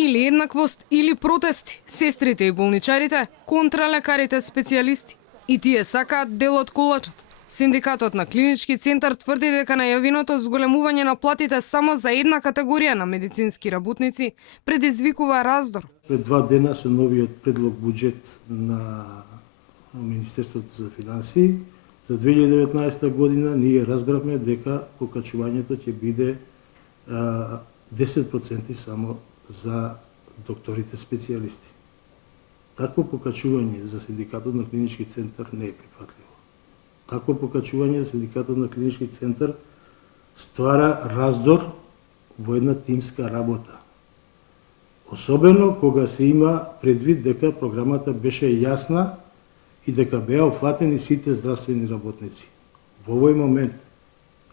Или еднаквост, или протести. Сестрите и болничарите контра лекарите специјалисти. И тие сакаат дел од колачот. Синдикатот на Клинички центар тврди дека најавеното зголемување на платите само за една категорија на медицински работници предизвикува раздор. Пред 2 дена со новиот предлог буџет на Министерството за финансии за 2019 година ние разбравме дека покачувањето ќе биде 10% само за докторите специјалисти. Такво покачување за Синдикатот на Клинички центар не е прифатливо. Такво покачување за Синдикатот на Клинички центар ствара раздор во една тимска работа. Особено кога се има предвид дека програмата беше јасна и дека беа опфатени сите здравствени работници. Во овој момент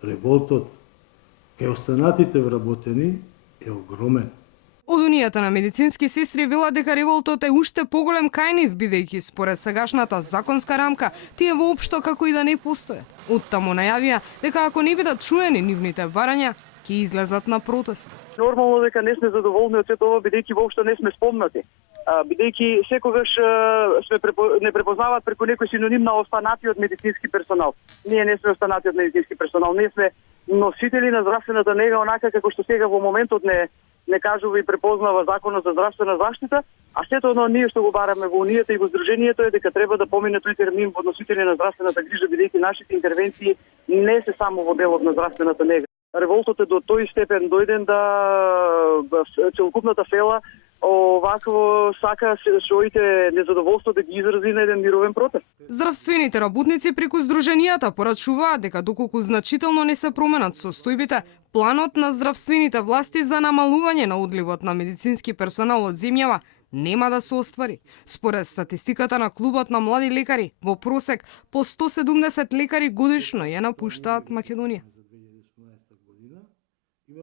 револтот кај останатите вработени е огромен. Од Унијата на медицински сестри велат дека револтот е уште поголем кај нив, бидејќи според сегашната законска рамка тие воопшто како и да не постојат. Оттаму најавија дека ако не бидат чуени нивните барања, ќе излезат на протест. Нормално дека не сме задоволни од сето ова, бидејќи воопшто не сме спомнати. Бидејќи секогаш не препознаваат преку некој синоним на останатиот медицински персонал. Ние не сме останатиот медицински персонал, ние сме носители на здравствената нега, онака како што сега во моментот не кажува и препознава Законот за здравствена заштита, а сето оно ние што го бараме во Унијата и во Сдруженијето е дека треба да помине тој термин во носители на здравствената грижа, бидејќи нашите интервенции не се само во делот на здравствената нега. Револтот е до тој степен дојден да целокупната фела овакво сака своите незадоволство да ги изрази на еден мировен протест. Здравствените работници преку Сдруженијата порачуваат дека доколку значително не се променат состојбите, планот на здравствените власти за намалување на одливот на медицински персонал од земјава нема да се оствари. Според статистиката на клубот на млади лекари, во просек по 170 лекари годишно ја напуштаат Македонија.